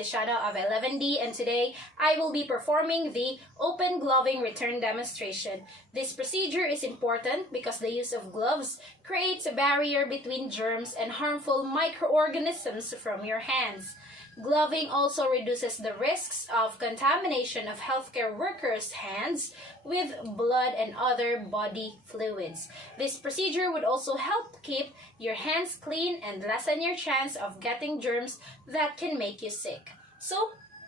Tishana of 11D, and today I will be performing the open gloving return demonstration. This procedure is important because the use of gloves creates a barrier between germs and harmful microorganisms from your hands. Gloving also reduces the risks of contamination of healthcare workers' hands with blood and other body fluids. This procedure would also help keep your hands clean and lessen your chance of getting germs that can make you sick. So,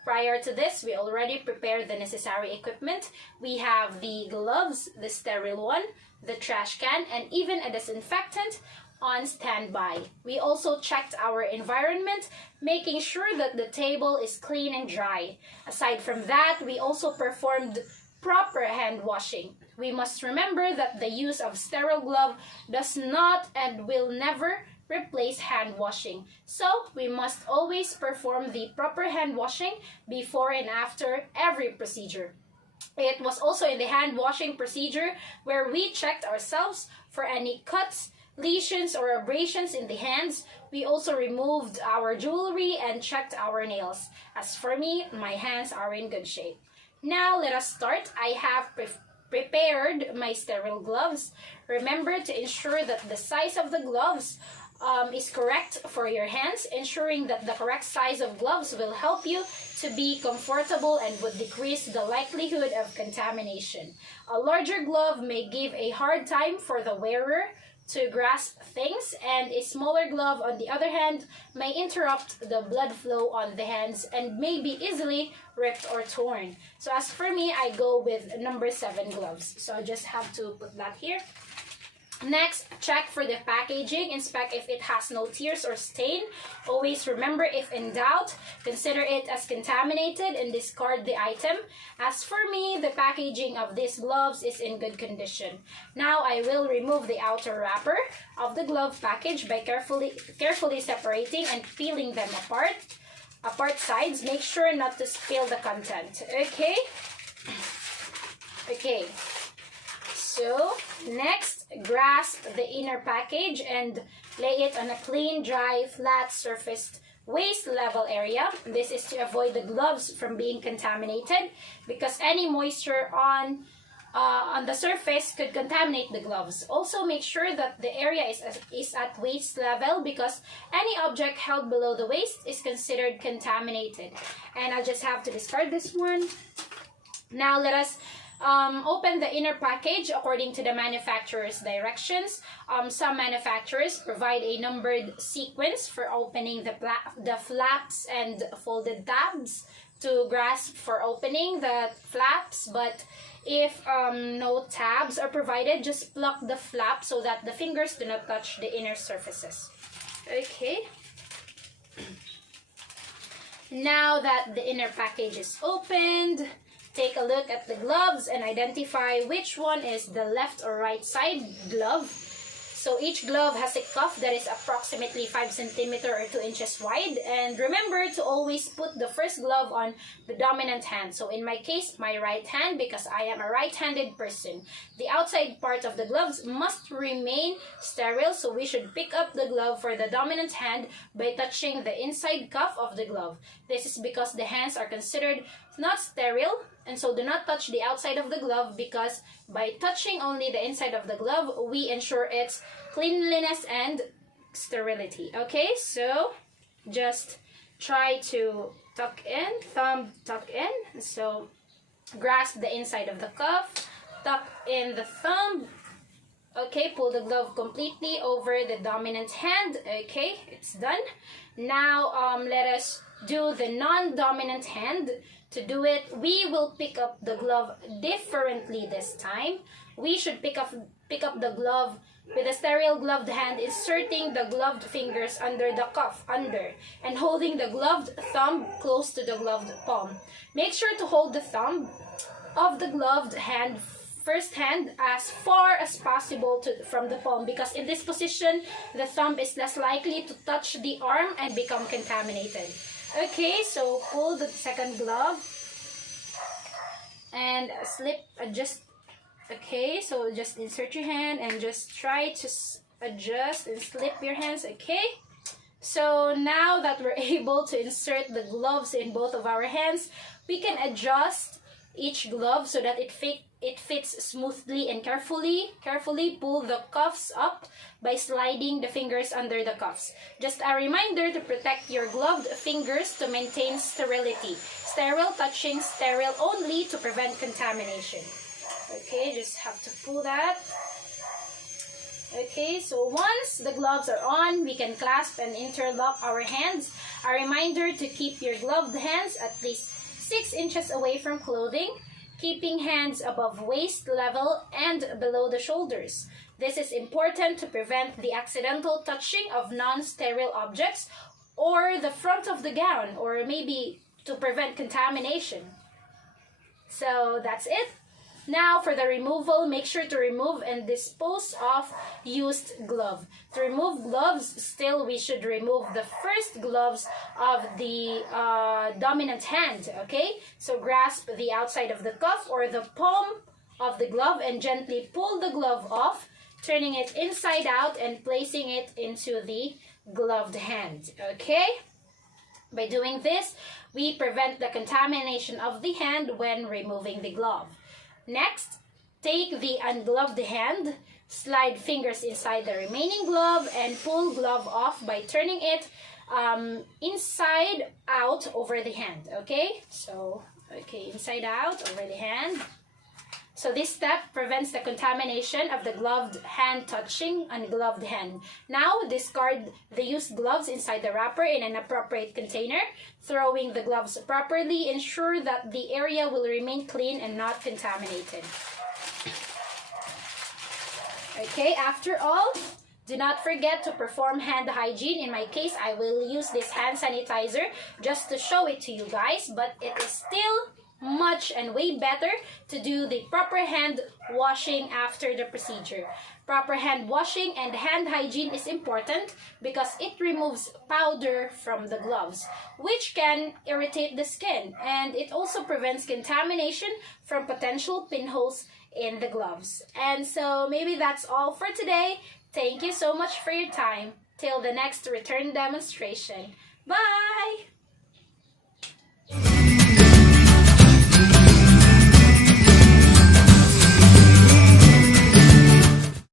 prior to this, we already prepared the necessary equipment. We have the gloves, the sterile one, the trash can, and even a disinfectant on standby. We also checked our environment, making sure that the table is clean and dry. Aside from that, we also performed proper hand washing. We must remember that the use of sterile glove does not and will never replace hand washing. So, we must always perform the proper hand washing before and after every procedure. It was also in the hand washing procedure where we checked ourselves for any cuts, lesions, or abrasions in the hands. We also removed our jewelry and checked our nails. As for me, my hands are in good shape. Now let us start. I have prepared my sterile gloves. Remember to ensure that the size of the gloves is correct for your hands. Ensuring that the correct size of gloves will help you to be comfortable and would decrease the likelihood of contamination. A larger glove may give a hard time for the wearer to grasp things, and a smaller glove, on the other hand, may interrupt the blood flow on the hands and may be easily ripped or torn. So as for me, I go with number 7 gloves. So I just have to put that here. Next, check for the packaging. Inspect if it has no tears or stain. Always remember, if in doubt, consider it as contaminated and discard the item. As for me, the packaging of these gloves is in good condition. Now, I will remove the outer wrapper of the glove package by carefully separating and peeling them apart sides. Make sure not to spill the content. Okay. So, next, grasp the inner package and lay it on a clean, dry, flat surfaced waist level area. This is to avoid the gloves from being contaminated because any moisture on the surface could contaminate the gloves. Also, make sure that the area is at waist level because any object held below the waist is considered contaminated. And I'll just have to discard this one. Now, let us open the inner package according to the manufacturer's directions. Some manufacturers provide a numbered sequence for opening the flaps and folded tabs to grasp for opening the flaps, but if no tabs are provided, just pluck the flap so that the fingers do not touch the inner surfaces. Okay. Now that the inner package is opened, take a look at the gloves and identify which one is the left or right side glove. So each glove has a cuff that is approximately 5 cm or 2 inches wide. And remember to always put the first glove on the dominant hand. So in my case, my right hand, because I am a right-handed person. The outside part of the gloves must remain sterile. So we should pick up the glove for the dominant hand by touching the inside cuff of the glove. This is because the hands are considered not sterile, and so do not touch the outside of the glove, because by touching only the inside of the glove, we ensure its cleanliness and sterility. Okay, so just try to tuck in, thumb tuck in. So grasp the inside of the cuff, tuck in the thumb. Okay, pull the glove completely over the dominant hand. Okay, it's done. Now, let us do the non-dominant hand. To do it, we will pick up the glove differently this time. We should pick up the glove with a sterile gloved hand, inserting the gloved fingers under the cuff, and holding the gloved thumb close to the gloved palm. Make sure to hold the thumb of the gloved hand first hand as far as possible from the palm, because in this position, the thumb is less likely to touch the arm and become contaminated. Okay, so pull the second glove and adjust. Okay, so just insert your hand and just try to adjust and slip your hands. Okay, So now that we're able to insert the gloves in both of our hands, we can adjust each glove so that it fits smoothly, and carefully pull the cuffs up by sliding the fingers under the cuffs. Just a reminder to protect your gloved fingers to maintain sterility. Sterile touching, sterile only to prevent contamination. Okay, just have to pull that. Okay, so once the gloves are on, we can clasp and interlock our hands. A reminder to keep your gloved hands at least 6 inches away from clothing, keeping hands above waist level and below the shoulders. This is important to prevent the accidental touching of non-sterile objects or the front of the gown, or maybe to prevent contamination. So that's it. Now for the removal, make sure to remove and dispose of used glove. To remove gloves, still we should remove the first gloves of the dominant hand, okay? So grasp the outside of the cuff or the palm of the glove and gently pull the glove off, turning it inside out and placing it into the gloved hand, okay? By doing this, we prevent the contamination of the hand when removing the glove. Next, take the ungloved hand, slide fingers inside the remaining glove, and pull glove off by turning it inside out over the hand, okay? So, okay, inside out over the hand. So this step prevents the contamination of the gloved hand touching ungloved hand. Now, discard the used gloves inside the wrapper in an appropriate container. Throwing the gloves properly, ensure that the area will remain clean and not contaminated. Okay, after all, do not forget to perform hand hygiene. In my case, I will use this hand sanitizer just to show it to you guys, but it is still much and way better to do the proper hand washing after the procedure. Proper hand washing and hand hygiene is important because it removes powder from the gloves, which can irritate the skin, and it also prevents contamination from potential pinholes in the gloves. And so maybe that's all for today. Thank you so much for your time. Till the next return demonstration. Bye!